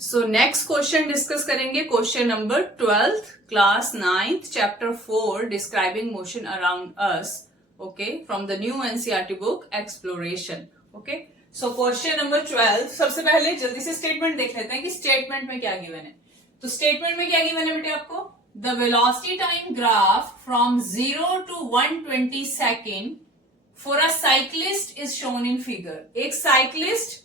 So next question discuss करेंगे question number 12th class 9th chapter 4 describing motion around us okay from the new NCERT book exploration okay. So question number 12 सबसे पहले जल्दी से statement देख लेते हैं कि स्टेटमेंट में क्या गिवन है। तो स्टेटमेंट में क्या गिवन है बेटे आपको, the velocity time graph from 0 to 120 second for a cyclist is shown in figure. एक साइक्लिस्ट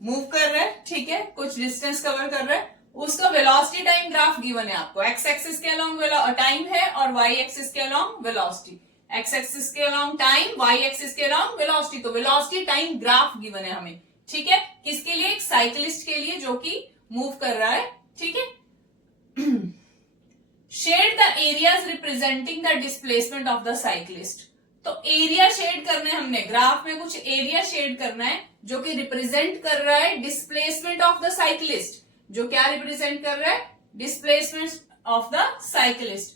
मूव कर रहा है, ठीक है, कुछ डिस्टेंस कवर कर रहा है, उसका वेलोसिटी टाइम ग्राफ गिवन है आपको। एक्स एक्सिस के अलोंग टाइम है और वाई एक्सिस के अलोंग वेलोसिटी। एक्स एक्सिस के अलोंग टाइम, वाई एक्सिस के अलोंग वेलोसिटी। तो वेलोसिटी टाइम ग्राफ गिवन है हमें, ठीक है, किसके लिए, एक साइक्लिस्ट के लिए जो कि मूव कर रहा है, ठीक है। Shade the areas representing the displacement of the cyclist. तो एरिया शेड करना है हमने, ग्राफ में कुछ एरिया शेड करना है जो कि रिप्रेजेंट कर रहा है डिस्प्लेसमेंट ऑफ द साइक्लिस्ट। जो क्या रिप्रेजेंट कर रहा है, डिस्प्लेसमेंट ऑफ द साइक्लिस्ट।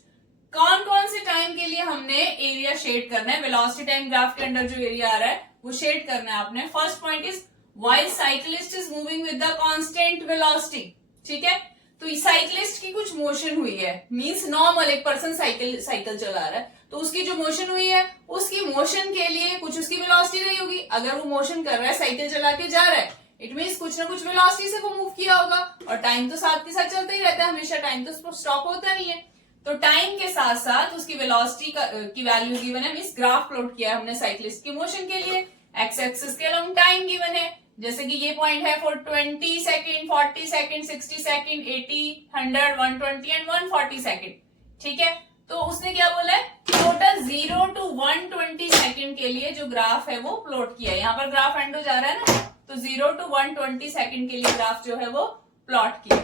कौन कौन से टाइम के लिए हमने एरिया शेड करना है, वेलोसिटी टाइम ग्राफ के अंदर जो एरिया आ रहा है वो शेड करना है आपने। First point is while cyclist is moving with the constant velocity, ठीक है। तो साइक्लिस्ट की कुछ मोशन हुई है, मींस नॉर्मल एक पर्सन साइकिल चला रहा है, तो उसकी जो मोशन हुई है उसकी मोशन के लिए कुछ उसकी वेलोसिटी रही होगी। अगर वो मोशन कर रहा है, साइकिल चला के जा रहा है, इट मींस कुछ ना कुछ वेलोसिटी से वो मूव किया होगा। और टाइम तो साथ के साथ चलता ही रहता है हमेशा, टाइम तो स्टॉप होता नहीं है। तो टाइम के साथ साथ उसकी वेलोसिटी की वैल्यू गिवन है, मींस ग्राफ प्लॉट किया है हमने साइक्लिस्ट की मोशन के लिए। एक्स एक्सिस के अलोंग टाइम गिवन है, जैसे कि ये पॉइंट है for 20 second, 40 second, 60 second, 80, 100, 120 and 140 second, ठीक है। तो उसने क्या बोला है, टोटल 0 to 120 सेकेंड के लिए जो ग्राफ है वो प्लॉट किया है। यहाँ पर ग्राफ एंड हो जा रहा है ना, तो 0 to 120 सेकेंड के लिए ग्राफ जो है वो प्लॉट किया,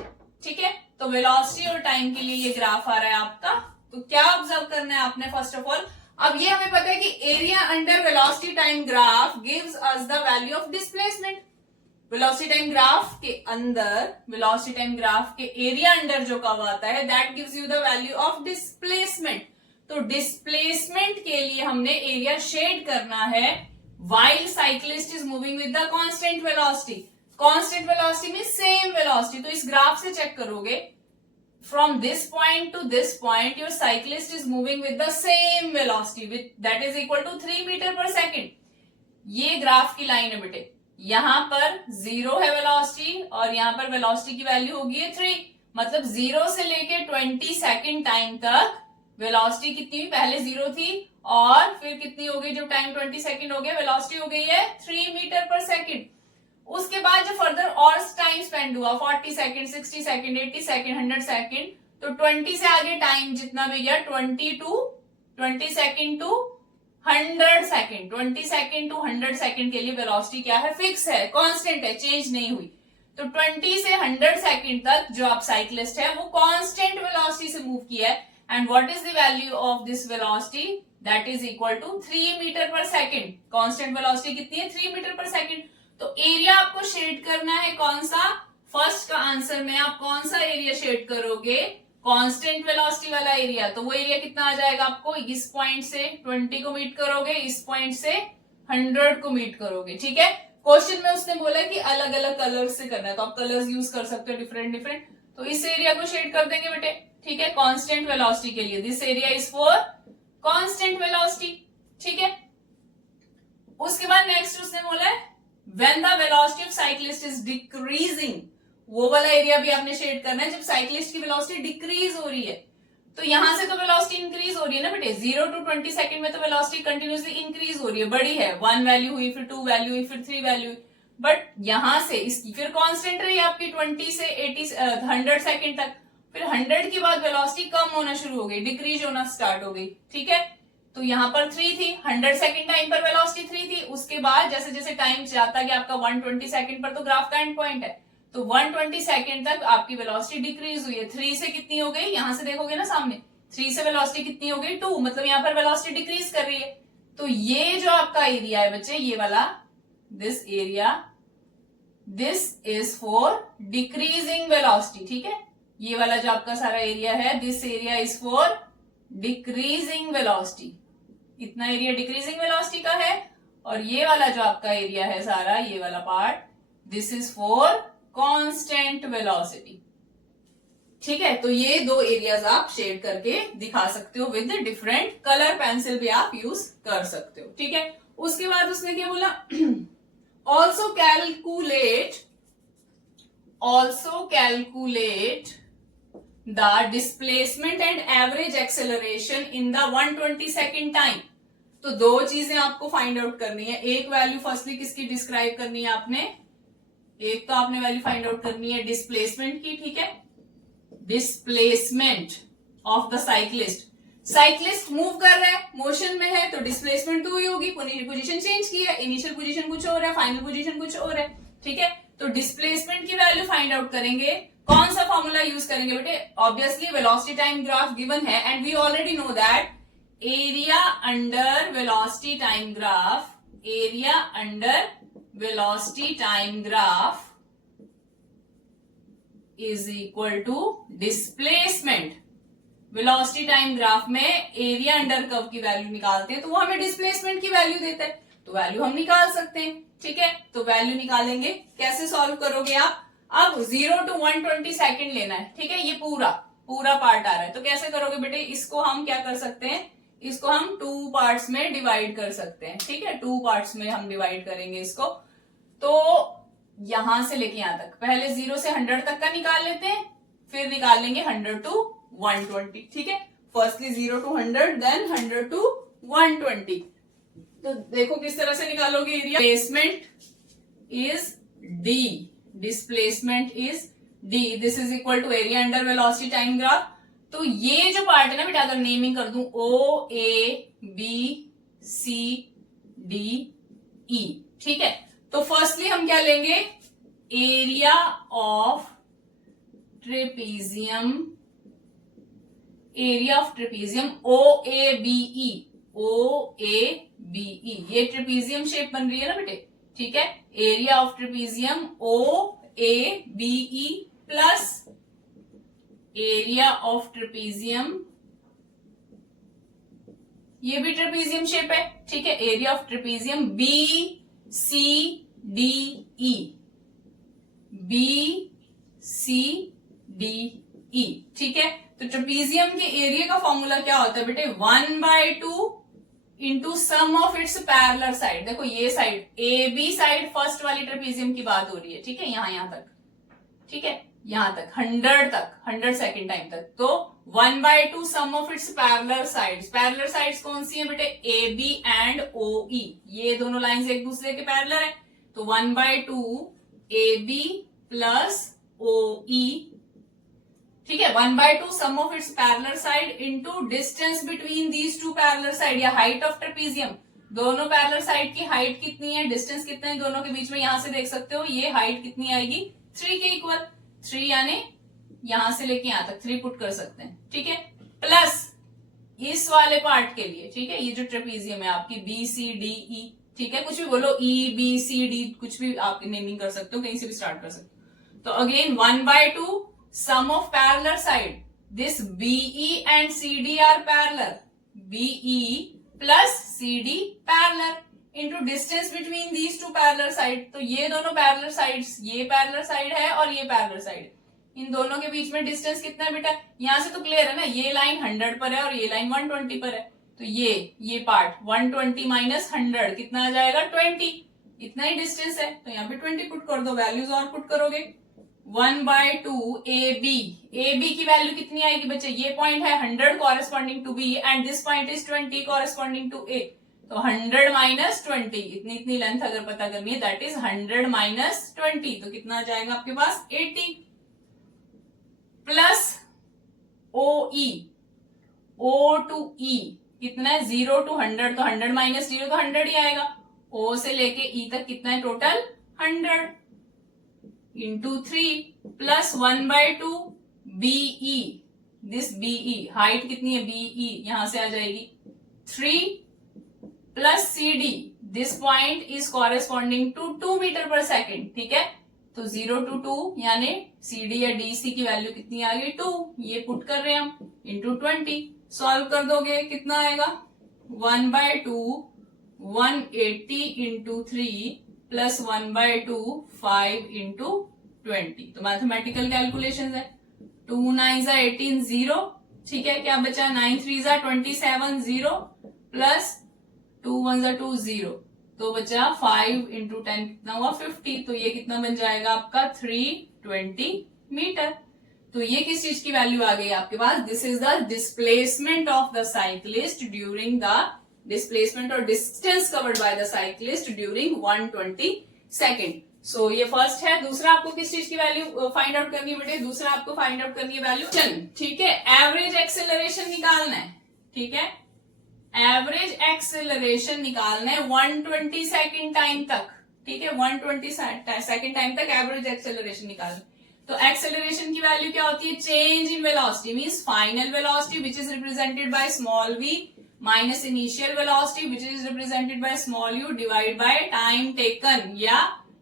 ठीक है। तो वेलोसिटी और टाइम के लिए ये ग्राफ आ रहा है आपका। तो क्या ऑब्जर्व करना है आपने, फर्स्ट ऑफ ऑल अब ये हमें पता है कि area under velocity time graph gives us the value of displacement. Velocity time graph के अंदर, वेलोसिटी टाइम ग्राफ के एरिया अंडर जो कव आता है that gives you the value of displacement. तो डिस्प्लेसमेंट के लिए हमने एरिया शेड करना है while cyclist is moving with the constant velocity. Constant velocity में सेम वेलोसिटी, तो इस ग्राफ से चेक करोगे from this point to this point your cyclist is moving with the same velocity with that is equal to 3 meter per second. ये graph की line है बेटे, यहां पर 0 है वेलोसिटी और यहां पर वेलोसिटी की वैल्यू होगी है 3, मतलब 0 से लेके 20 सेकेंड टाइम तक वेलोसिटी कितनी हुई, पहले 0 थी और फिर कितनी हो गई जब टाइम 20 सेकेंड हो गया, वेलोसिटी हो गई है 3 मीटर पर सेकेंड। उसके बाद जो फर्दर और टाइम स्पेंड हुआ 40 सेकेंड, 60 सेकेंड, 80 सेकेंड, 100 सेकेंड, तो 20 से आगे टाइम जितना भी गया 20 second to 100 second, 20 second to 100 second के लिए वेलोसिटी क्या है, फिक्स है, कांस्टेंट है, चेंज नहीं हुई। तो 20 से 100 सेकेंड तक जो आप साइक्लिस्ट है वो कांस्टेंट वेलोसिटी से मूव किया है। And what is the value of this velocity, that is equal to 3 meter per second. Constant velocity कितनी है, 3 मीटर पर सेकेंड। तो एरिया आपको शेड करना है कौन सा, फर्स्ट का आंसर में आप कौन सा एरिया शेड करोगे, कांस्टेंट वेलोसिटी वाला एरिया। तो वो एरिया कितना आ जाएगा आपको, इस पॉइंट से 20 को मीट करोगे, इस पॉइंट से 100 को मीट करोगे, ठीक है। क्वेश्चन में उसने बोला कि अलग अलग कलर से करना है, तो आप कलर्स यूज कर सकते हो डिफरेंट डिफरेंट। तो इस एरिया को शेड कर देंगे बेटे, ठीक है, कांस्टेंट वेलोसिटी के लिए। This area is for constant velocity, ठीक है। उसके बाद नेक्स्ट उसने बोला है when the velocity of cyclist is decreasing, वो वाला एरिया भी आपने शेड करना है जब साइक्लिस्ट की वेलोसिटी डिक्रीज हो रही है। तो यहां से तो वेलोसिटी इंक्रीज हो रही है ना बेटे, 0 to 20 सेकेंड में तो वेलोसिटी कंटिन्यूसली इंक्रीज हो रही है, बड़ी है, 1 वैल्यू हुई, फिर 2 वैल्यू हुई, फिर 3 वैल्यू हुई। बट यहां से इसकी फिर कांस्टेंट रही आपकी 20 से 100 सेकेंड तक, फिर 100 के बाद वेलोसिटी कम होना शुरू हो गई, डिक्रीज होना स्टार्ट हो गई, ठीक है। तो यहां पर 3 थी, 100 सेकेंड टाइम पर वेलोसिटी 3 थी। उसके बाद जैसे जैसे टाइम जाता गया आपका 120 सेकेंड पर, तो ग्राफ का एंड पॉइंट है, तो 120 सेकेंड तक आपकी वेलोसिटी डिक्रीज हुई है। 3 से कितनी हो गई, यहां से देखोगे ना सामने, 3 से वेलोसिटी कितनी हो गई 2, मतलब यहां पर वेलोसिटी डिक्रीज कर रही है। तो ये जो आपका एरिया है बच्चे, ये वाला this area, this is for decreasing velocity, ठीक है। ये वाला जो आपका सारा एरिया है, this area is for decreasing velocity. इतना एरिया डिक्रीजिंग वेलोसिटी का है और ये वाला जो आपका एरिया है सारा, ये वाला part, this is for constant velocity. ठीक है, तो ये दो एरियाज आप शेड करके दिखा सकते हो विद डिफरेंट कलर पेंसिल भी आप यूज कर सकते हो। ठीक है, उसके बाद उसने क्या बोला, also calculate the displacement and average acceleration in the 1/22 time. तो दो चीजें आपको फाइंड आउट करनी है। एक वैल्यू फर्स्टली किसकी डिस्क्राइब करनी है आपने, एक तो आपने वैल्यू फाइंड आउट करनी है डिस्प्लेसमेंट की। ठीक है, displacement of the cyclist move कर रहा है, मोशन में है, तो डिस्प्लेसमेंट तो हुई होगी, पोजीशन चेंज की है, इनिशियल पोजीशन कुछ और है, फाइनल पोजीशन कुछ और है। ठीक है, तो डिस्प्लेसमेंट की वैल्यू फाइंड आउट करेंगे। कौन सा फॉर्मूला यूज करेंगे बेटे, obviously velocity time graph given है and we already know that area under velocity time graph is equal to displacement. Velocity time graph में एरिया अंडर कर्व की value निकालते हैं तो वो हमें डिस्प्लेसमेंट की वैल्यू देता है, तो वैल्यू हम निकाल सकते हैं। ठीक है, तो वैल्यू निकालेंगे, कैसे सॉल्व करोगे आप, अब 0 to 120 सेकेंड लेना है। ठीक है, ये पूरा पार्ट आ रहा है, तो कैसे करोगे बेटे, इसको हम क्या कर सकते हैं, इसको हम 2 पार्ट्स में डिवाइड कर सकते हैं। ठीक है, 2 पार्ट्स में हम डिवाइड करेंगे इसको। तो यहां से लेके यहां तक पहले 0 से 100 तक का निकाल लेते हैं, फिर निकाल लेंगे 100 to 120। ठीक है, फर्स्टली 0 to 100 देन 100 to 120। तो देखो किस तरह से निकालोगे area, displacement is D, this is equal to area under velocity time graph. तो ये जो पार्ट है ना बेटा, अगर नेमिंग कर दूं O A B C D E, ठीक है, तो फर्स्टली हम क्या लेंगे, एरिया ऑफ ट्रेपीजियम OABE, ये ट्रेपीजियम शेप बन रही है ना बेटे। ठीक है, area of trapezium OABE plus area of trapezium, ये भी ट्रेपीजियम शेप है। ठीक है, एरिया ऑफ ट्रेपीजियम BCDE। ठीक है, तो ट्रेपीजियम के एरिया का फॉर्मूला क्या होता है बेटे, 1/2 into sum of its parallel side. देखो ये साइड AB साइड फर्स्ट वाली ट्रेपीजियम की बात हो रही है। ठीक है, यहां तक, ठीक है, यहां तक 100 सेकेंड टाइम तक। तो 1/2 sum of its parallel sides कौन सी है बेटे, AB एंड OE, ये दोनों लाइंस एक दूसरे के पैरेलल है, तो 1/2 AB प्लस OE। ठीक है, 1/2 sum of its parallel side into distance between these two parallel side, या हाइट ऑफ ट्रेपीजियम। दोनों पैरेलल साइड की हाइट कितनी है, डिस्टेंस कितना है दोनों के बीच में, यहां से देख सकते हो, ये हाइट कितनी आएगी, 3 के इक्वल। 3 यानी यहां से लेके यहां तक 3 पुट कर सकते हैं। ठीक है, प्लस इस वाले पार्ट के लिए, ठीक है, ये जो ट्रेपीजियम है आपकी BCDE, ठीक है, कुछ भी बोलो EBCD, कुछ भी आप नेमिंग कर सकते हो, कहीं से भी स्टार्ट कर सकते हो। तो again 1/2 sum of parallel side, this BE and CD are parallel, BE plus CD parallel into distance between these two parallel side। तो ये दोनों parallel sides, ये parallel side है और ये parallel side, इन दोनों के बीच में डिस्टेंस कितना है बेटा, यहां से तो क्लियर है ना, ये लाइन 100 पर है और ये लाइन 120 पर है, तो ये पार्ट 120 माइनस 100 कितना आ जाएगा, 20, इतना ही डिस्टेंस है, तो यहाँ पे 20 पुट कर दो, वैल्यूज और पुट करोगे। 1/2 AB की वैल्यू कितनी आएगी बच्चे, ये पॉइंट है 100 corresponding to B and this point is 20 corresponding to A, तो 100 माइनस 20, इतनी लेंथ अगर पता करनी है, दैट इज 100 माइनस 20, तो कितना आ जाएगा आपके पास 80, plus OE, O to E कितना है, 0 to 100, तो 100 माइनस 0 तो 100 ही आएगा, O से लेके E तक कितना है total, 100 into 3 plus 1/2 BE, this BE height कितनी है, BE यहां से आ जाएगी 3 plus CD, this point is corresponding to 2 meter per second. ठीक है, तो 0 to 2 यानी CD या DC की वैल्यू कितनी आ गई, 2, ये पुट कर रहे हैं हम, इंटू 20, सॉल्व कर दोगे कितना आएगा, 1/2 180 इंटू 3 प्लस 1/2 5 इंटू 20। तो मैथमेटिकल कैलकुलेशन है, 2 9 18 0, ठीक है, क्या बचा, 9 3 27 0 प्लस 2 1 2 0, तो बचा 5 इंटू 10 कितना हुआ 50, तो ये कितना बन जाएगा आपका 320 मीटर। तो ये किस चीज की वैल्यू आ गई आपके पास, this is the displacement of the cyclist during the displacement और distance covered by the cyclist during 120 second. So ये फर्स्ट है। दूसरा आपको किस चीज की वैल्यू फाइंड आउट करनी है बेटे, दूसरा आपको फाइंड आउट करनी है वैल्यू, ठीक है, एवरेज एक्सेलरेशन निकालना है, ठीक है, एवरेज एक्सेलरेशन निकालना है 120 सेकेंड टाइम तक, ठीक है, 120 सेकेंड टाइम तक एवरेज एक्सेलरेशन निकालना। तो एक्सेलरेशन की वैल्यू क्या होती है, change in velocity means final velocity which is represented by small v minus initial velocity which is represented by small u divide by time taken या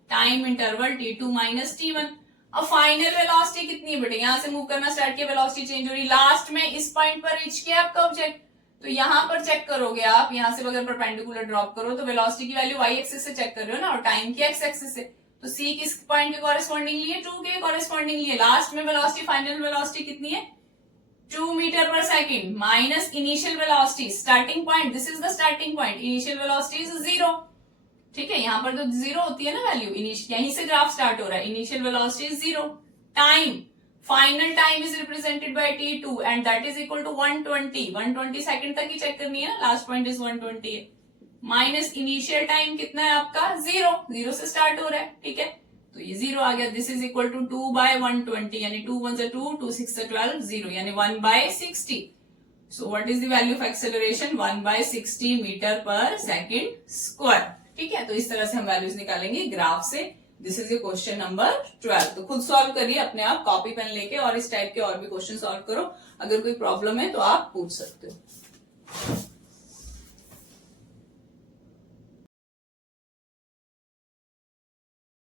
time interval t2 minus t1। अब final velocity कितनी है बेटे, यहां से move करना start किया, velocity change हो रही, लास्ट में इस पॉइंट पर रीच किया आपका ऑब्जेक्ट, तो यहां पर चेक करोगे आप, यहां से अगर परपेंडिकुलर ड्रॉप करो तो वेलोसिटी की वैल्यू y एक्सिस से चेक कर रहे हो ना, और टाइम की x एक्सिस से, तो c किस पॉइंट के कॉरेस्पॉन्डिंगली है, 2 के कॉरेस्पॉन्डिंगली है। लास्ट में वेलोसिटी, फाइनल वेलोसिटी कितनी है, 2 meter per second minus initial velocity, starting point, this is the starting point, initial velocity is 0, ठीक है, यहां पर तो 0 होती है ना वैल्यू, यहीं से ग्राफ स्टार्ट हो रहा है, initial velocity is 0, time, final time is represented by t2 and that is equal to 120 second तक ही चेक करनी है ना, लास्ट पॉइंट इज 120 है, माइनस इनिशियल टाइम कितना है आपका 0 से स्टार्ट हो रहा है, ठीक है, तो ये 0 आ गया, this is equal to 2 by 120 यानी 2 1 2 2 6 12 0 यानी 1 by 60। So what is the value of acceleration, 1 by 60 meter per second square, ठीक है। तो इस तरह से हम वैल्यूज निकालेंगे ग्राफ से। This is a question number 12। तो खुद सॉल्व करिए अपने आप, कॉपी पेन लेके, और इस टाइप के और भी क्वेश्चन सॉल्व करो। अगर कोई प्रॉब्लम है तो आप पूछ सकते हो।